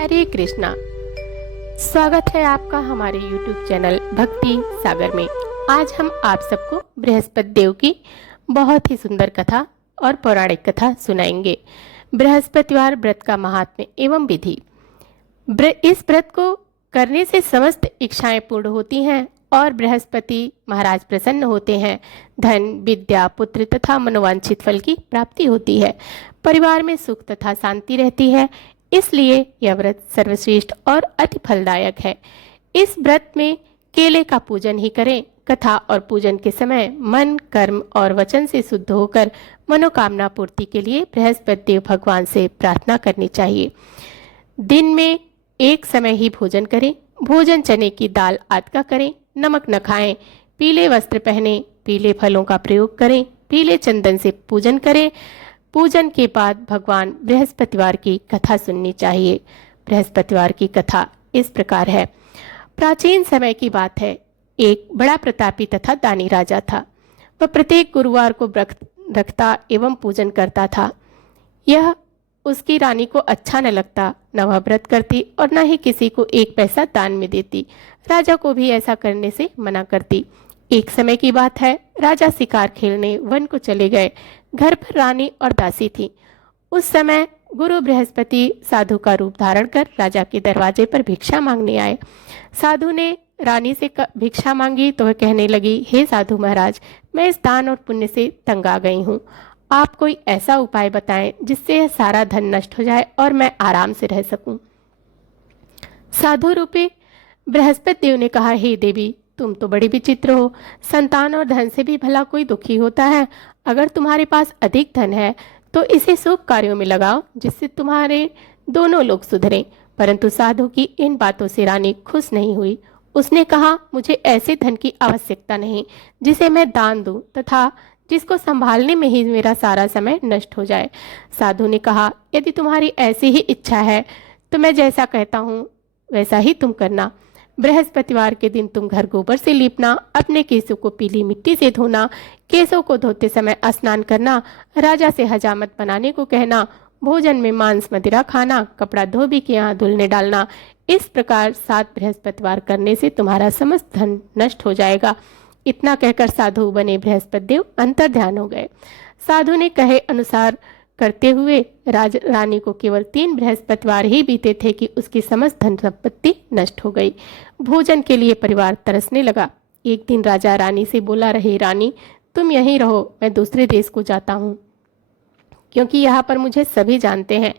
हरे कृष्णा। स्वागत है आपका हमारे YouTube चैनल भक्ति सागर में। आज हम आप सबको बृहस्पति देव की बहुत ही सुंदर कथा और पौराणिक कथा सुनाएंगे। बृहस्पतिवार व्रत का महात्म्य एवं विधि। इस व्रत को करने से समस्त इच्छाएं पूर्ण होती हैं और बृहस्पति महाराज प्रसन्न होते हैं। धन, विद्या, पुत्र तथा मनोवांछित फल की प्राप्ति होती है। परिवार में सुख तथा शांति रहती है। इसलिए यह व्रत सर्वश्रेष्ठ और अति फलदायक है। इस व्रत में केले का पूजन ही करें। कथा और पूजन के समय मन, कर्म और वचन से शुद्ध होकर मनोकामना पूर्ति के लिए बृहस्पति देव भगवान से प्रार्थना करनी चाहिए। दिन में एक समय ही भोजन करें। भोजन चने की दाल आदि का करें। नमक न खाएं। पीले वस्त्र पहने। पीले फलों का प्रयोग करें। पीले चंदन से पूजन करें। पूजन के बाद भगवान बृहस्पतिवार की कथा सुननी चाहिए। बृहस्पतिवार की कथा इस प्रकार है। प्राचीन समय की बात है। एक बड़ा प्रतापी तथा दानी राजा था। वह प्रत्येक गुरुवार को व्रत रखता एवं पूजन करता था। यह उसकी रानी को अच्छा न लगता। न वह व्रत करती और न ही किसी को एक पैसा दान में देती। राजा को भी ऐसा करने से मना करती। एक समय की बात है। राजा शिकार खेलने वन को चले गए। घर पर रानी और दासी थी। उस समय गुरु बृहस्पति साधु का रूप धारण कर राजा के दरवाजे पर भिक्षा मांगने आए। साधु ने रानी से भिक्षा मांगी तो वह कहने लगी, हे साधु महाराज, मैं इस दान और पुण्य से तंग आ गई हूँ। आप कोई ऐसा उपाय बताएं जिससे यह सारा धन नष्ट हो जाए और मैं आराम से रह सकूं। साधु रूपी बृहस्पति देव ने कहा, हे देवी, तुम तो बड़ी विचित्र हो। संतान और धन से भी भला कोई दुखी होता है। अगर तुम्हारे पास अधिक धन है तो इसे शुभ कार्यों में लगाओ जिससे तुम्हारे दोनों लोग सुधरें। परंतु साधु की इन बातों से रानी खुश नहीं हुई। उसने कहा, मुझे ऐसे धन की आवश्यकता नहीं जिसे मैं दान दूं तथा जिसको संभालने में ही मेरा सारा समय नष्ट हो जाए। साधु ने कहा, यदि तुम्हारी ऐसी ही इच्छा है तो मैं जैसा कहता हूँ वैसा ही तुम करना। बृहस्पतिवार के दिन तुम घर गोबर से लीपना, अपने केसों को पीली मिट्टी से धोना, केसों को धोते समय स्नान करना, राजा से हजामत बनाने को कहना, भोजन में मांस मदिरा खाना, कपड़ा धोबी के यहाँ धुलने डालना। इस प्रकार 7 बृहस्पतिवार करने से तुम्हारा समस्त धन नष्ट हो जाएगा। इतना कहकर साधु बने बृहस्पति देव अंतर ध्यान हो गए। साधु ने कहे अनुसार करते हुए रानी को केवल 3 बृहस्पतिवार ही बीते थे कि उसकी समस्त धन संपत्ति नष्ट हो गई। भोजन के लिए परिवार तरसने लगा। एक दिन राजा रानी से बोला, रहे रानी, तुम यहीं रहो, मैं दूसरे देश को जाता हूँ, क्योंकि यहाँ पर मुझे सभी जानते हैं,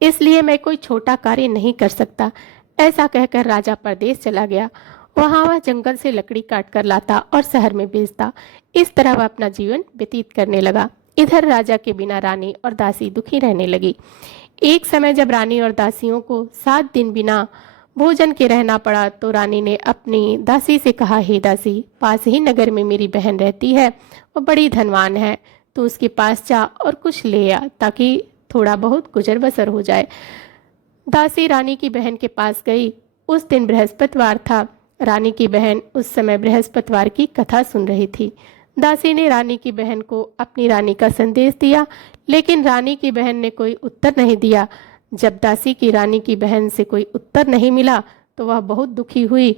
इसलिए मैं कोई छोटा कार्य नहीं कर सकता। ऐसा कहकर राजा परदेश चला गया। वहाँ वह जंगल से लकड़ी काट कर लाता और शहर में बेचता। इस तरह वह अपना जीवन व्यतीत करने लगा। इधर राजा के बिना रानी और दासी दुखी रहने लगी। एक समय जब रानी और दासियों को 7 दिन बिना भोजन के रहना पड़ा तो रानी ने अपनी दासी से कहा, हे दासी, पास ही नगर में मेरी बहन रहती है, वो बड़ी धनवान है, तू उसके पास जा और कुछ ले आ ताकि थोड़ा बहुत गुजर बसर हो जाए। दासी रानी की बहन के पास गई। उस दिन बृहस्पतिवार था। रानी की बहन उस समय बृहस्पतिवार की कथा सुन रही थी। दासी ने रानी की बहन को अपनी रानी का संदेश दिया, लेकिन रानी की बहन ने कोई उत्तर नहीं दिया। जब दासी की रानी की बहन से कोई उत्तर नहीं मिला तो वह बहुत दुखी हुई।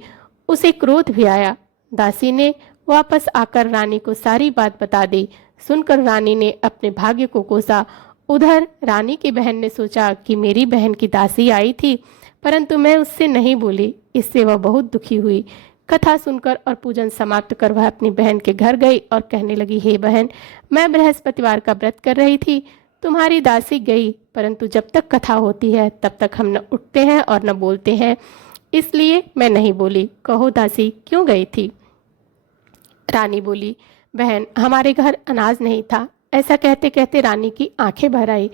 उसे क्रोध भी आया। दासी ने वापस आकर रानी को सारी बात बता दी। सुनकर रानी ने अपने भाग्य को कोसा। उधर रानी की बहन ने सोचा कि मेरी बहन की दासी आई थी, परंतु मैं उससे नहीं बोली। इससे वह बहुत दुखी हुई। कथा सुनकर और पूजन समाप्त कर वह अपनी बहन के घर गई और कहने लगी, हे बहन, मैं बृहस्पतिवार का व्रत कर रही थी। तुम्हारी दासी गई, परंतु जब तक कथा होती है तब तक हम न उठते हैं और न बोलते हैं, इसलिए मैं नहीं बोली। कहो दासी, क्यों गई थी? रानी बोली, बहन, हमारे घर अनाज नहीं था। ऐसा कहते कहते रानी की आंखें भर आई।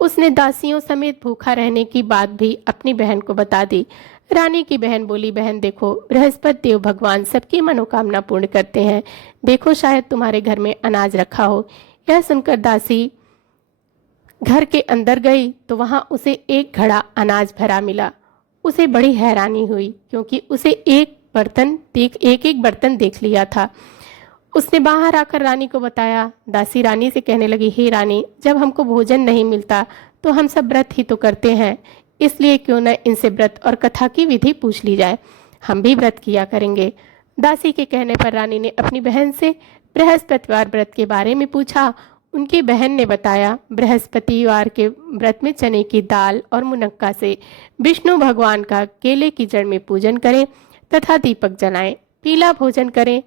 उसने दासियों समेत भूखा रहने की बात भी अपनी बहन को बता दी। रानी की बहन बोली, बहन देखो, बृहस्पति देव भगवान सबकी मनोकामना पूर्ण करते हैं। देखो, शायद तुम्हारे घर में अनाज रखा हो। यह सुनकर दासी घर के अंदर गई तो वहां उसे एक घड़ा अनाज भरा मिला। उसे बड़ी हैरानी हुई क्योंकि उसे एक एक बर्तन देख लिया था। उसने बाहर आकर रानी को बताया। दासी रानी से कहने लगी, हे रानी, जब हमको भोजन नहीं मिलता तो हम सब व्रत ही तो करते हैं। इसलिए क्यों न इनसे व्रत और कथा की विधि पूछ ली जाए, हम भी व्रत किया करेंगे। दासी के कहने पर रानी ने अपनी बहन से बृहस्पतिवार व्रत के बारे में पूछा। उनकी बहन ने बताया, बृहस्पतिवार के व्रत में चने की दाल और मुनक्का से विष्णु भगवान का केले की जड़ में पूजन करें तथा दीपक जलाएं, पीला भोजन करें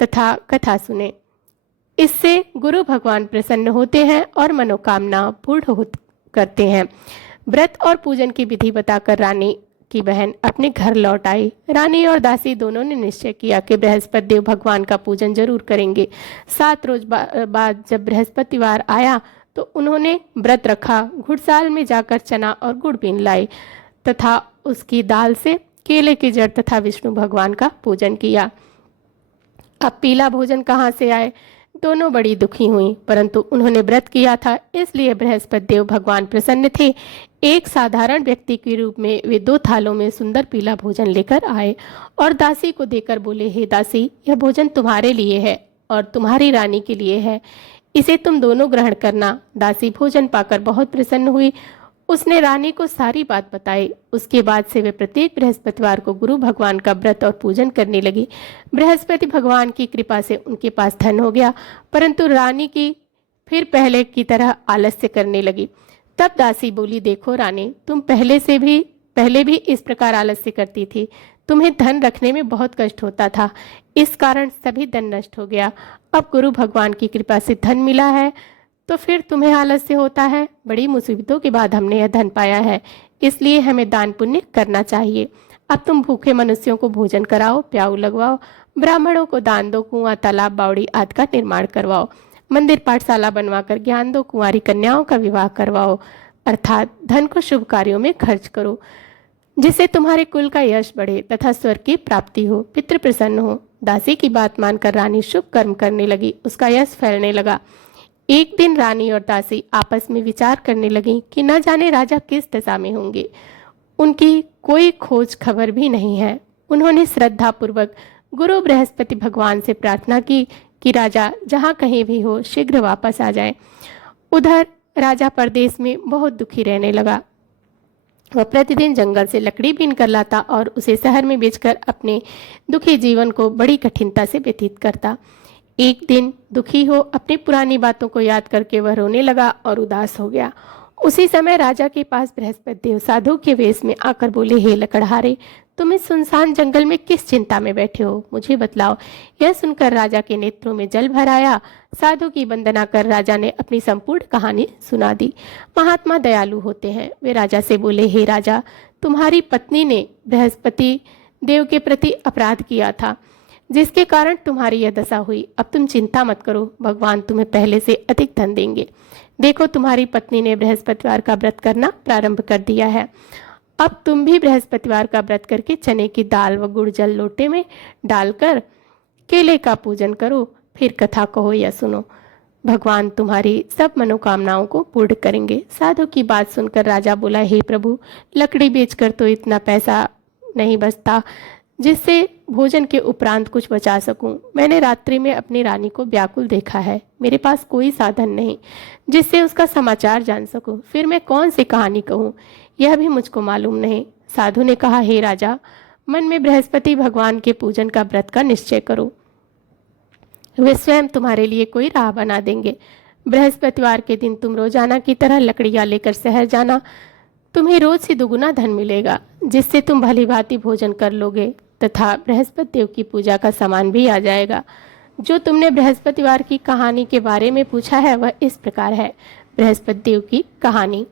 तथा कथा सुने। इससे गुरु भगवान प्रसन्न होते हैं और मनोकामना पूर्ण करते हैं। व्रत और पूजन की विधि बताकर रानी की बहन अपने घर लौट आई। रानी और दासी दोनों ने निश्चय किया कि बृहस्पति देव भगवान का पूजन जरूर करेंगे। 7 रोज बाद जब बृहस्पतिवार आया तो उन्होंने व्रत रखा। घुड़साल में जाकर चना और गुड़ बीन लाई तथा उसकी दाल से केले की जड़ तथा विष्णु भगवान का पूजन किया। अब पीला भोजन कहाँ से आए? दोनों बड़ी दुखी हुई, परंतु उन्होंने व्रत किया था, इसलिए बृहस्पति देव भगवान प्रसन्न थे। एक साधारण व्यक्ति के रूप में वे 2 थालों में सुंदर पीला भोजन लेकर आए और दासी को देकर बोले, हे दासी, यह भोजन तुम्हारे लिए है और तुम्हारी रानी के लिए है, इसे तुम दोनों ग्रहण करना। दासी भोजन पाकर बहुत प्रसन्न हुई। उसने रानी को सारी बात बताई। उसके बाद से वे प्रत्येक बृहस्पतिवार को गुरु भगवान का व्रत और पूजन करने लगी। बृहस्पति भगवान की कृपा से उनके पास धन हो गया, परंतु रानी की फिर पहले की तरह आलस्य करने लगी। तब दासी बोली, देखो रानी, तुम पहले भी इस प्रकार आलस्य करती थी। तुम्हें धन रखने में बहुत कष्ट होता था, इस कारण सभी धन नष्ट हो गया। अब गुरु भगवान की कृपा से धन मिला है तो फिर तुम्हें आलस्य होता है। बड़ी मुसीबतों के बाद हमने यह धन पाया है, इसलिए हमें दान पुण्य करना चाहिए। अब तुम भूखे मनुष्यों को भोजन कराओ, प्याऊ लगवाओ, ब्राह्मणों को दान दो, कुआं, तालाब, बावड़ी आदि का निर्माण करवाओ, मंदिर पाठशाला बनवाकर ज्ञान दो, कुंवारी कन्याओं का विवाह करवाओ, अर्थात धन को शुभ कार्यों में खर्च करो, जिससे तुम्हारे कुल का यश बढ़े तथा स्वर्ग की प्राप्ति हो, पितृ प्रसन्न हो। दासी की बात मानकर रानी शुभ कर्म करने लगी, उसका यश फैलने लगा। एक दिन रानी और दासी आपस में विचार करने लगी कि न जाने राजा किस दशा में होंगे। उनकी कोई खोज खबर भी नहीं है। उन्होंने श्रद्धा पूर्वक गुरु बृहस्पति भगवान से प्रार्थना की कि राजा जहाँ कहीं भी हो शीघ्र वापस आ जाए। उधर राजा परदेश में बहुत दुखी रहने लगा। वह प्रतिदिन जंगल से लकड़ी बीन कर लाता और उसे शहर में बेचकर अपने दुखी जीवन को बड़ी कठिनता से व्यतीत करता। एक दिन दुखी हो अपनी पुरानी बातों को याद करके वह रोने लगा और उदास हो गया। उसी समय राजा के पास बृहस्पति देव साधु के वेश में आकर बोले, हे लकड़हारे, तुम इस सुनसान जंगल में किस चिंता में बैठे हो, मुझे बतलाओ। यह सुनकर राजा के नेत्रों में जल भर आया। साधु की वंदना कर राजा ने अपनी संपूर्ण कहानी सुना दी। महात्मा दयालु होते हैं। वे राजा से बोले, हे राजा, तुम्हारी पत्नी ने बृहस्पति देव के प्रति अपराध किया था, जिसके कारण तुम्हारी यह दशा हुई। अब तुम चिंता मत करो, भगवान तुम्हें पहले से अधिक धन देंगे। देखो, तुम्हारी पत्नी ने बृहस्पतिवार का व्रत करना प्रारंभ कर दिया है। अब तुम भी बृहस्पतिवार का व्रत करके चने की दाल व गुड़ जल लोटे में डालकर केले का पूजन करो, फिर कथा कहो या सुनो। भगवान तुम्हारी सब मनोकामनाओं को पूर्ण करेंगे। साधु की बात सुनकर राजा बोला, हे प्रभु, लकड़ी बेचकर तो इतना पैसा नहीं बचता जिससे भोजन के उपरांत कुछ बचा सकूं। मैंने रात्रि में अपनी रानी को व्याकुल देखा है। मेरे पास कोई साधन नहीं जिससे उसका समाचार जान सकूं। फिर मैं कौन सी कहानी कहूं, यह भी मुझको मालूम नहीं। साधु ने कहा, हे राजा, मन में बृहस्पति भगवान के पूजन का व्रत का निश्चय करो, वे स्वयं तुम्हारे लिए कोई राह बना देंगे। बृहस्पतिवार के दिन तुम रोजाना की तरह लकड़ियां लेकर शहर जाना। तुम्हें रोज से दुगुना धन मिलेगा, जिससे तुम भली भांति भोजन कर लोगे तथा बृहस्पति देव की पूजा का सामान भी आ जाएगा। जो तुमने बृहस्पतिवार की कहानी के बारे में पूछा है वह इस प्रकार है। बृहस्पति देव की कहानी।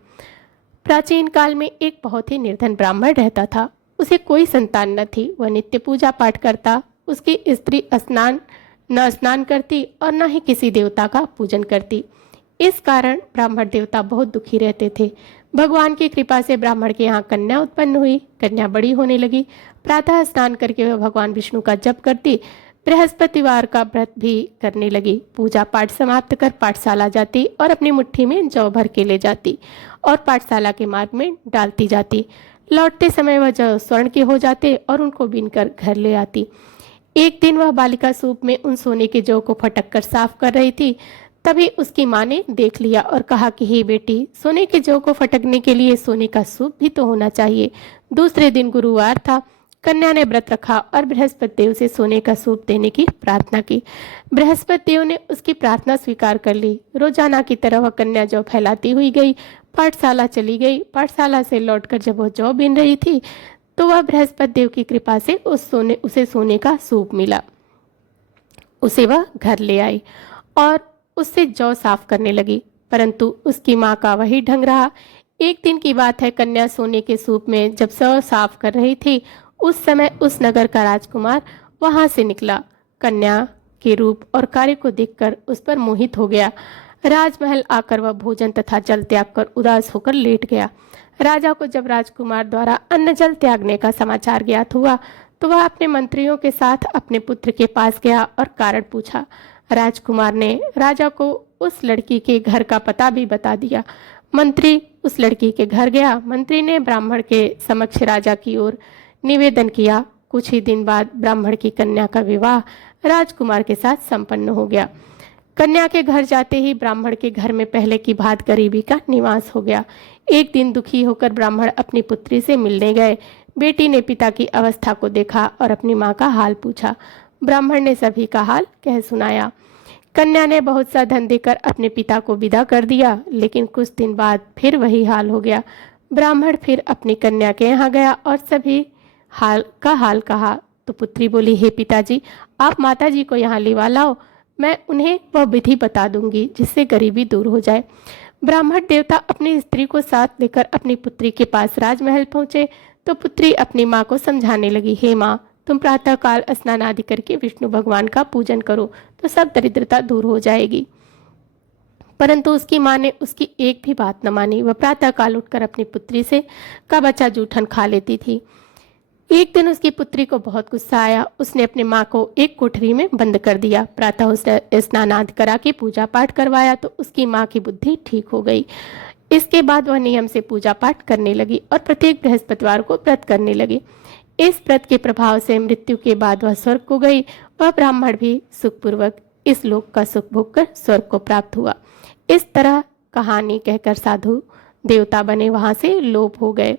प्राचीन काल में एक बहुत ही निर्धन ब्राह्मण रहता था। उसे कोई संतान न थी। वह नित्य पूजा पाठ करता। उसकी स्त्री न स्नान करती और न ही किसी देवता का पूजन करती। इस कारण ब्राह्मण देवता बहुत दुखी रहते थे। भगवान की कृपा से ब्राह्मण के यहाँ कन्या उत्पन्न हुई। कन्या बड़ी होने लगी। प्रातः स्नान करके वह भगवान विष्णु का जप करती। बृहस्पतिवार का व्रत भी करने लगी। पूजा पाठ समाप्त कर पाठशाला जाती और अपनी मुट्ठी में जौ भर के ले जाती और पाठशाला के मार्ग में डालती जाती। लौटते समय वह जौ स्वर्ण के हो जाते और उनको बीनकर घर ले आती। एक दिन वह बालिका सूप में उन सोने के जौ को फटक कर साफ कर रही थी। तभी उसकी माँ ने देख लिया और कहा कि हे बेटी, सोने के जौ को फटकने के लिए सोने का सूप भी तो होना चाहिए। दूसरे दिन गुरुवार था। कन्या ने व्रत रखा और बृहस्पति देव से सोने का सूप देने की प्रार्थना की। बृहस्पति देव ने उसकी प्रार्थना स्वीकार कर ली। रोजाना की तरह वह कन्या जौ फैलाती हुई गई, पाठशाला चली गई। पाठशाला से लौटकर जब वह जौ बीन रही थी तो वह बृहस्पति देव की कृपा से उसे सोने का सूप मिला। उसे वह घर ले आई और उससे जौ साफ करने लगी, परंतु उसकी माँ का वही ढंग रहा। एक दिन की बात है, कन्या सोने के सूप में जब जौ साफ कर रही थी, उस समय उस नगर का राजकुमार वहां से निकला। कन्या के रूप और कार्य को देखकर उस पर मोहित हो गया। राजमहल आकर वह भोजन तथा जल त्याग कर उदास होकर लेट गया। राजा को जब राजकुमार द्वारा अन्न जल त्यागने का समाचार ज्ञात हुआ तो वह अपने मंत्रियों के साथ अपने पुत्र के पास गया और कारण पूछा। राजकुमार ने राजा को उस लड़की के घर का पता भी बता दिया। मंत्री उस लड़की के घर गया। मंत्री ने ब्राह्मण के समक्ष राजा की ओर निवेदन किया। कुछ ही दिन बाद ब्राह्मण की कन्या का विवाह राजकुमार के साथ संपन्न हो गया। कन्या के घर जाते ही ब्राह्मण के घर में पहले की भांति गरीबी का निवास हो गया। एक दिन दुखी होकर ब्राह्मण अपनी पुत्री से मिलने गए। बेटी ने पिता की अवस्था को देखा और अपनी माँ का हाल पूछा। ब्राह्मण ने सभी का हाल कह सुनाया। कन्या ने बहुत सा धन देकर अपने पिता को विदा कर दिया, लेकिन कुछ दिन बाद फिर वही हाल हो गया। ब्राह्मण फिर अपनी कन्या के यहाँ गया और सभी हाल कहा तो पुत्री बोली, हे पिताजी, आप माताजी को यहाँ लिवा लाओ, मैं उन्हें वह विधि बता दूंगी जिससे गरीबी दूर हो जाए। ब्राह्मण देवता अपनी स्त्री को साथ लेकर अपनी पुत्री के पास राजमहल पहुंचे तो पुत्री अपनी माँ को समझाने लगी, हे माँ, तुम प्रातःकाल स्नान आदि करके विष्णु भगवान का पूजन करो तो सब दरिद्रता दूर हो जाएगी। परंतु उसकी माँ ने उसकी एक भी बात न मानी। वह प्रातःकाल उठकर अपनी पुत्री से का बच्चा जूठन खा लेती थी। एक दिन उसकी पुत्री को बहुत गुस्सा आया। उसने अपनी माँ को एक कोठरी में बंद कर दिया। प्रातः उसने स्नान आदि करा के पूजा पाठ करवाया तो उसकी माँ की बुद्धि ठीक हो गई। इसके बाद वह नियम से पूजा पाठ करने लगी और प्रत्येक बृहस्पतिवार को व्रत करने लगी। इस व्रत के प्रभाव से मृत्यु के बाद वह स्वर्ग को गई। वह ब्राह्मण भी सुखपूर्वक इस लोक का सुख भोग कर स्वर्ग को प्राप्त हुआ। इस तरह कहानी कहकर साधु देवता बने वहां से लोप हो गए।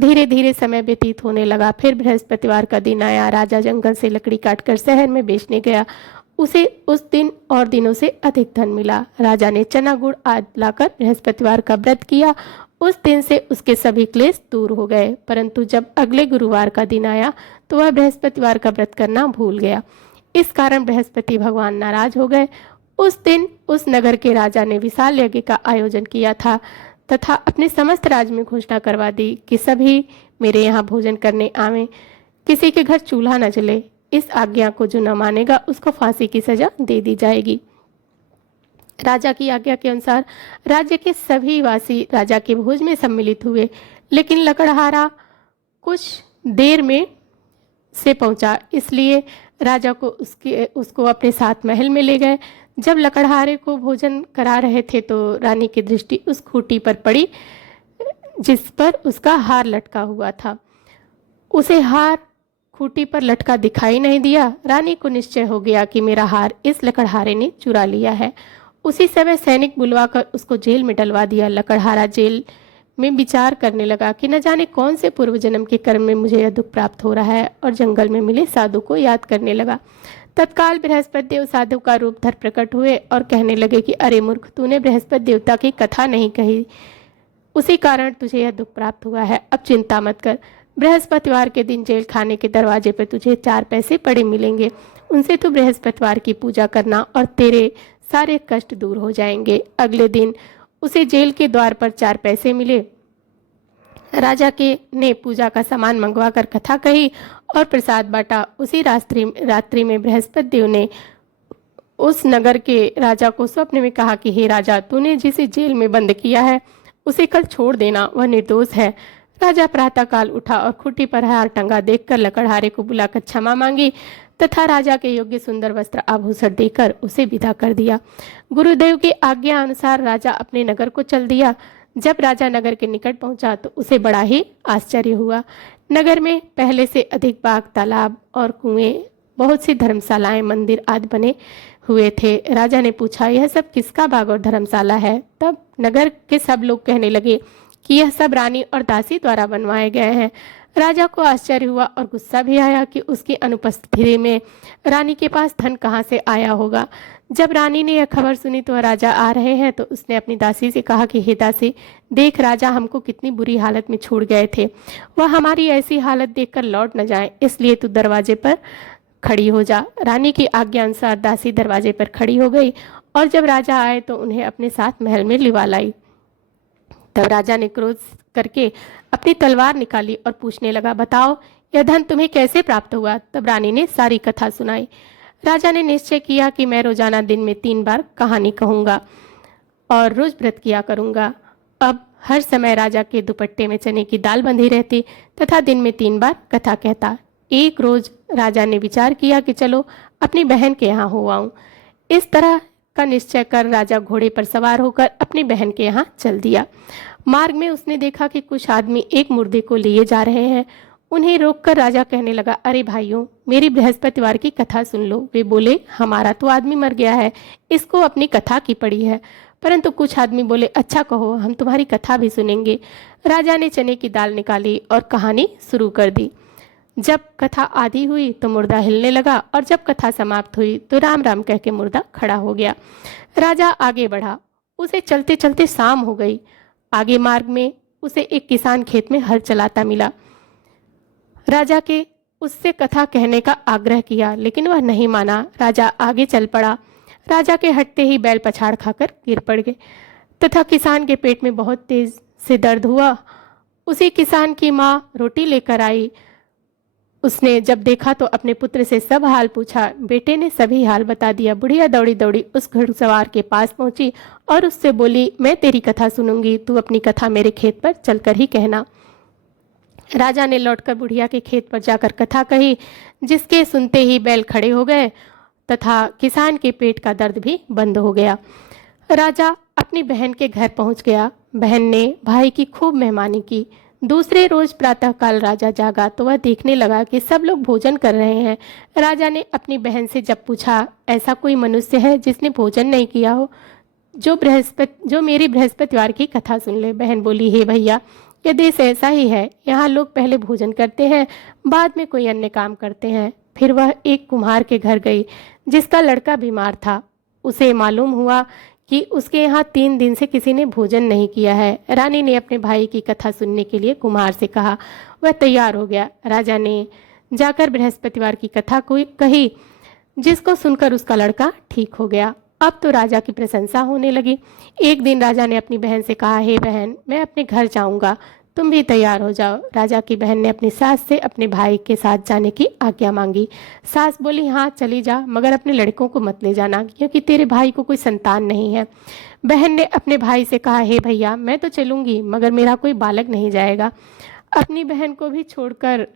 धीरे धीरे समय व्यतीत होने लगा। फिर बृहस्पतिवार का दिन आया। राजा जंगल से लकड़ी काटकर शहर में बेचने गया। उसे उस दिन और दिनों से अधिक धन मिला। राजा ने चना गुड़ आदि लाकर बृहस्पतिवार का व्रत किया। उस दिन से उसके सभी क्लेश दूर हो गए। परंतु जब अगले गुरुवार का दिन आया तो वह बृहस्पतिवार का व्रत करना भूल गया। इस कारण बृहस्पति भगवान नाराज हो गए। उस दिन उस नगर के राजा ने विशाल यज्ञ का आयोजन किया था तथा अपने समस्त राज्य में घोषणा करवा दी कि सभी मेरे यहाँ भोजन करने आवें, किसी के घर चूल्हा न जले। इस आज्ञा को जो न मानेगा उसको फांसी की सजा दे दी जाएगी। राजा की आज्ञा के अनुसार राज्य के सभी वासी राजा के भोज में सम्मिलित हुए, लेकिन लकड़हारा कुछ देर में से पहुंचा, इसलिए राजा को उसको अपने साथ महल में ले गए। जब लकड़हारे को भोजन करा रहे थे तो रानी की दृष्टि उस खूंटी पर पड़ी जिस पर उसका हार लटका हुआ था। उसे हार खूंटी पर लटका दिखाई नहीं दिया। रानी को निश्चय हो गया कि मेरा हार इस लकड़हारे ने चुरा लिया है। उसी समय सैनिक बुलवाकर उसको जेल में डलवा दिया। लकड़हारा जेल में विचार करने लगा कि न जाने कौन से पूर्व जन्म के कर्म में मुझे यह दुख प्राप्त हो रहा है, और जंगल में मिले साधु को याद करने लगा। तत्काल बृहस्पति देव साधु का रूप धर प्रकट हुए और कहने लगे कि अरे मूर्ख, तूने बृहस्पति देवता की कथा नहीं कही, उसी कारण तुझे यह दुख प्राप्त हुआ है। अब चिंता मत कर। बृहस्पतिवार के दिन जेल खाने के दरवाजे पर तुझे 4 पैसे पड़े मिलेंगे। उनसे तू बृहस्पतिवार की पूजा करना और तेरे सारे कष्ट दूर हो जाएंगे। अगले दिन उसे जेल के द्वार पर 4 पैसे मिले। राजा के ने पूजा का सामान मंगवाकर कथा कही और प्रसाद बांटा। उसी रात्रि में बृहस्पति देव ने उस नगर के राजा को स्वप्न में कहा कि हे राजा, तूने जिसे जेल में बंद किया है उसे कल छोड़ देना, वह निर्दोष है। राजा प्रातःकाल उठा और खूंटी पर हार टंगा देखकर लकड़हारे को बुलाकर क्षमा मांगी तथा राजा के योग्य सुंदर वस्त्र आभूषण देकर उसे विदा कर दिया। गुरुदेव की आज्ञा अनुसार राजा अपने नगर को चल दिया। जब राजा नगर के निकट पहुंचा तो उसे बड़ा ही आश्चर्य हुआ। नगर में पहले से अधिक बाग, तालाब और कुएं बहुत सी धर्मशालाएं, मंदिर आदि बने हुए थे। राजा ने पूछा, यह सब किसका बाग और धर्मशाला है? तब नगर के सब लोग कहने लगे कि यह सब रानी और दासी द्वारा बनवाए गए हैं। राजा को आश्चर्य हुआ और गुस्सा भी आया कि उसकी अनुपस्थिति में रानी के पास धन कहाँ से आया होगा। जब रानी ने यह खबर सुनी तो राजा आ रहे हैं तो उसने अपनी दासी से कहा कि हे दासी, देख राजा हमको कितनी बुरी हालत में छोड़ गए थे, वह हमारी ऐसी हालत देखकर लौट न जाए, इसलिए तू दरवाजे पर खड़ी हो जा। रानी की आज्ञा अनुसार दासी दरवाजे पर खड़ी हो गई और जब राजा आए तो उन्हें अपने साथ महल में लिवा लाई। तब राजा ने क्रोध करके अपनी तलवार निकाली और पूछने लगा, बताओ यह धन तुम्हें कैसे प्राप्त हुआ? तब रानी ने सारी कथा सुनाई। राजा ने निश्चय किया कि मैं रोजाना दिन में 3 बार कहानी कहूँगा और रोज व्रत किया करूँगा। अब हर समय राजा के दुपट्टे में चने की दाल बंधी रहती तथा दिन में 3 बार कथा कहता। एक रोज राजा ने विचार किया कि चलो अपनी बहन के यहाँ हो आऊं। इस तरह का निश्चय कर राजा घोड़े पर सवार होकर अपनी बहन के यहाँ चल दिया। मार्ग में उसने देखा कि कुछ आदमी एक मुर्दे को लिए जा रहे हैं। उन्हें रोककर राजा कहने लगा, अरे भाइयों, मेरी बृहस्पतिवार की कथा सुन लो। वे बोले, हमारा तो आदमी मर गया है, इसको अपनी कथा की पड़ी है। परंतु कुछ आदमी बोले, अच्छा कहो, हम तुम्हारी कथा भी सुनेंगे। राजा ने चने की दाल निकाली और कहानी शुरू कर दी। जब कथा आधी हुई तो मुर्दा हिलने लगा और जब कथा समाप्त हुई तो राम राम कह के मुर्दा खड़ा हो गया। राजा आगे बढ़ा। उसे चलते चलते शाम हो गई। आगे मार्ग में उसे एक किसान खेत में हल चलाता मिला। राजा के उससे कथा कहने का आग्रह किया लेकिन वह नहीं माना। राजा आगे चल पड़ा। राजा के हटते ही बैल पछाड़ खाकर गिर पड़ गए तथा किसान के पेट में बहुत तेज से दर्द हुआ। उसी किसान की माँ रोटी लेकर आई। उसने जब देखा तो अपने पुत्र से सब हाल पूछा। बेटे ने सभी हाल बता दिया। बुढ़िया दौड़ी दौड़ी उस घुड़सवार के पास पहुंची और उससे बोली, मैं तेरी कथा सुनूंगी, तू अपनी कथा मेरे खेत पर चलकर ही कहना। राजा ने लौटकर बुढ़िया के खेत पर जाकर कथा कही, जिसके सुनते ही बैल खड़े हो गए तथा किसान के पेट का दर्द भी बंद हो गया। राजा अपनी बहन के घर पहुंच गया। बहन ने भाई की खूब मेहमानी की। दूसरे रोज प्रातःकाल राजा जागा तो वह देखने लगा कि सब लोग भोजन कर रहे हैं। राजा ने अपनी बहन से जब पूछा, ऐसा कोई मनुष्य है जिसने भोजन नहीं किया हो, जो मेरी बृहस्पतिवार की कथा सुन ले? बहन बोली, हे भैया, यह देश ऐसा ही है, यहाँ लोग पहले भोजन करते हैं, बाद में कोई अन्य काम करते हैं। फिर वह एक कुम्हार के घर गई जिसका लड़का बीमार था। उसे मालूम हुआ कि उसके यहाँ 3 दिन से किसी ने भोजन नहीं किया है। रानी ने अपने भाई की कथा सुनने के लिए कुम्हार से कहा। वह तैयार हो गया। राजा ने जाकर बृहस्पतिवार की कथा को कही, जिसको सुनकर उसका लड़का ठीक हो गया। अब तो राजा की प्रशंसा होने लगी। एक दिन राजा ने अपनी बहन से कहा, हे बहन, मैं अपने घर जाऊंगा, तुम भी तैयार हो जाओ। राजा की बहन ने अपनी सास से अपने भाई के साथ जाने की आज्ञा मांगी। सास बोली, हाँ चली जा, मगर अपने लड़कों को मत ले जाना, क्योंकि तेरे भाई को कोई संतान नहीं है। बहन ने अपने भाई से कहा, हे भैया, मैं तो चलूंगी, मगर मेरा कोई बालक नहीं जाएगा। अपनी बहन को भी छोड़कर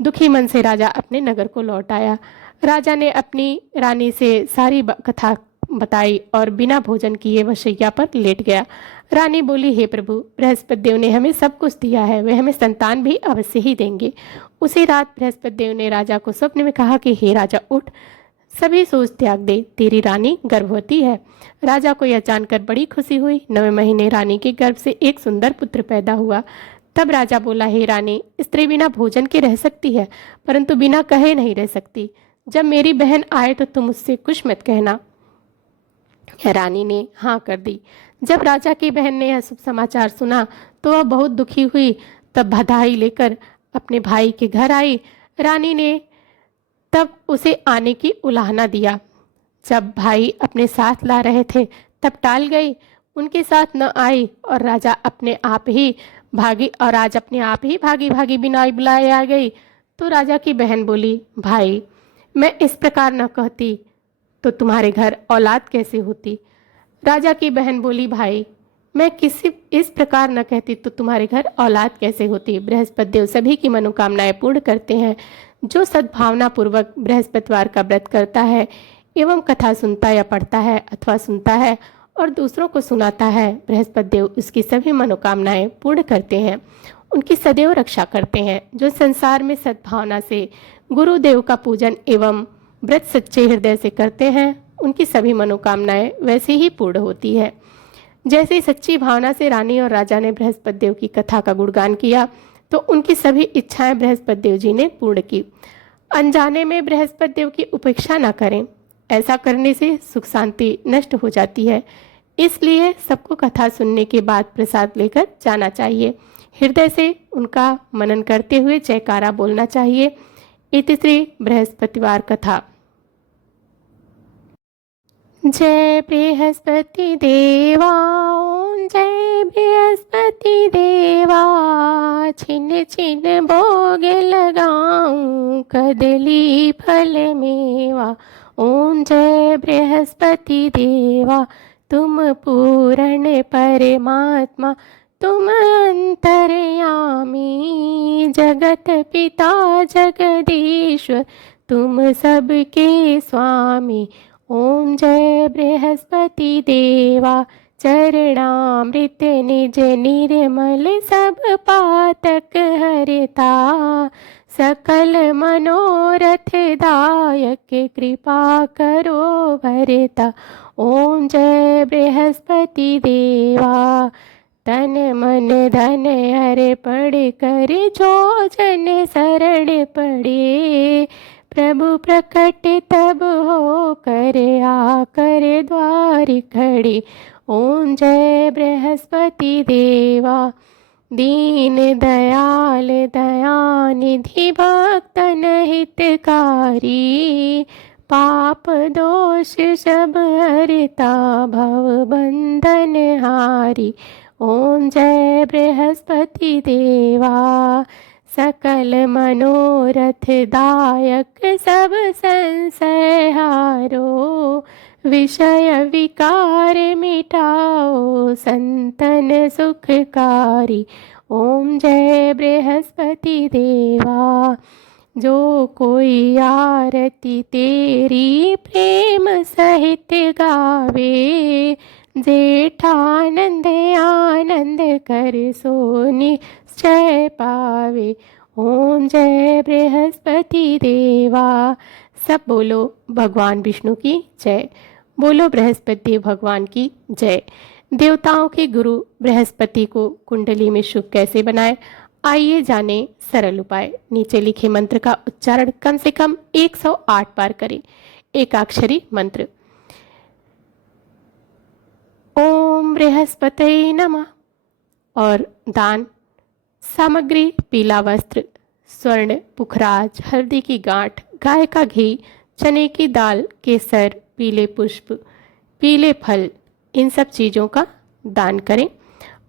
दुखी मन से राजा अपने नगर को लौट आया। राजा ने अपनी रानी से सारी कथा बताई और बिना भोजन किए वह शैया पर लेट गया। रानी बोली, हे प्रभु, बृहस्पति देव ने हमें सब कुछ दिया है, वे हमें संतान भी अवश्य ही देंगे। उसी रात बृहस्पति देव ने राजा को स्वप्न में कहा कि हे राजा, उठ, सभी सोच त्याग दे, तेरी रानी गर्भवती है। राजा को यह जानकर बड़ी खुशी हुई। 9वें महीने रानी के गर्भ से एक सुंदर पुत्र पैदा हुआ। तब राजा बोला, हे रानी, स्त्री बिना भोजन के रह सकती है, परंतु बिना कहे नहीं रह सकती। जब मेरी बहन आए तो तुम उससे कुछ मत कहना। रानी ने हाँ कर दी। जब राजा की बहन ने यह शुभ समाचार सुना तो वह बहुत दुखी हुई। तब बधाई लेकर अपने भाई के घर आई। रानी ने तब उसे आने की उलाहना दिया। जब भाई अपने साथ ला रहे थे तब टाल गई, उनके साथ न आई और राजा अपने आप ही भागी भागी बिना बुलाए आ गई। तो राजा की बहन बोली, भाई, मैं इस प्रकार न कहती तो तुम्हारे घर औलाद कैसे होती? राजा की बहन बोली, भाई, मैं किसी इस प्रकार न कहती तो तुम्हारे घर औलाद कैसे होती? बृहस्पति देव सभी की मनोकामनाएं पूर्ण करते हैं। जो सद्भावना पूर्वक बृहस्पतिवार का व्रत करता है एवं कथा सुनता या पढ़ता है अथवा सुनता है और दूसरों को सुनाता है, बृहस्पति देव उसकी सभी मनोकामनाएं पूर्ण करते हैं, उनकी सदैव रक्षा करते हैं। जो संसार में सद्भावना से गुरुदेव का पूजन एवं व्रत सच्चे हृदय से करते हैं उनकी सभी मनोकामनाएं वैसे ही पूर्ण होती है। जैसे सच्ची भावना से रानी और राजा ने बृहस्पति देव की कथा का गुणगान किया तो उनकी सभी इच्छाएं बृहस्पति देव जी ने पूर्ण की। अनजाने में बृहस्पति देव की उपेक्षा न करें, ऐसा करने से सुख शांति नष्ट हो जाती है। इसलिए सबको कथा सुनने के बाद प्रसाद लेकर जाना चाहिए। हृदय से उनका मनन करते हुए जयकारा बोलना चाहिए। इति श्री बृहस्पतिवार कथा। जय बृहस्पति देवा, ओम जय बृहस्पति देवा, छिन छिन भोग लगाऊं कदली फल मेवा। ओम जय बृहस्पति देवा, तुम पूर्ण परमात्मा, तुम अंतर्यामी, जगत पिता जगदीश्वर, तुम सबके स्वामी। ओम जय बृहस्पति देवा, चरणामृत निज निर्मल सब पातक हरता, सकल मनोरथ दायक कृपा करो भरता। ओम जय बृहस्पति देवा, तन मन धन हर पढ़ कर जो जन शरण पड़े, प्रभु प्रकट तब हो कर आकर द्वार खड़े। ओम जय बृहस्पति देवा, दीन दयाल दयानिधि भक्तन हितकारी, पाप दोष सब हरता भव बंधन हारी। ओम जय बृहस्पति देवा, सकल मनोरथ दायक सब संशय हारो, विषय विकार मिटाओ संतन सुखकारी। ओम जय बृहस्पति देवा, जो कोई आरती तेरी प्रेम सहित गावे, जेठानंद आनंद कर सोनी जय पावे। ओम जय बृहस्पति देवा। सब बोलो भगवान विष्णु की जय, बोलो बृहस्पति देव भगवान की जय। देवताओं के गुरु बृहस्पति को कुंडली में शुभ कैसे बनाएं, आइए जाने सरल उपाय। नीचे लिखे मंत्र का उच्चारण कम से कम 108 बार करें। एकाक्षरी मंत्र ओम बृहस्पतये नमः। और दान सामग्री पीला वस्त्र, स्वर्ण पुखराज, हल्दी की गांठ, गाय का घी, चने की दाल, केसर, पीले पुष्प, पीले फल, इन सब चीज़ों का दान करें।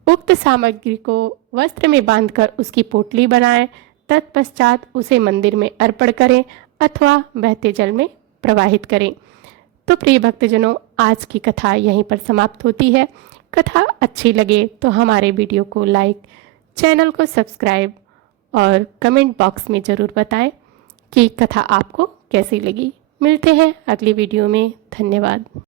उक्त सामग्री को वस्त्र में बांधकर उसकी पोटली बनाएं, तत्पश्चात उसे मंदिर में अर्पण करें अथवा बहते जल में प्रवाहित करें। तो प्रिय भक्तजनों, आज की कथा यहीं पर समाप्त होती है। कथा अच्छी लगे तो हमारे वीडियो को लाइक, चैनल को सब्सक्राइब और कमेंट बॉक्स में ज़रूर बताएं कि कथा आपको कैसी लगी। मिलते हैं अगली वीडियो में। धन्यवाद।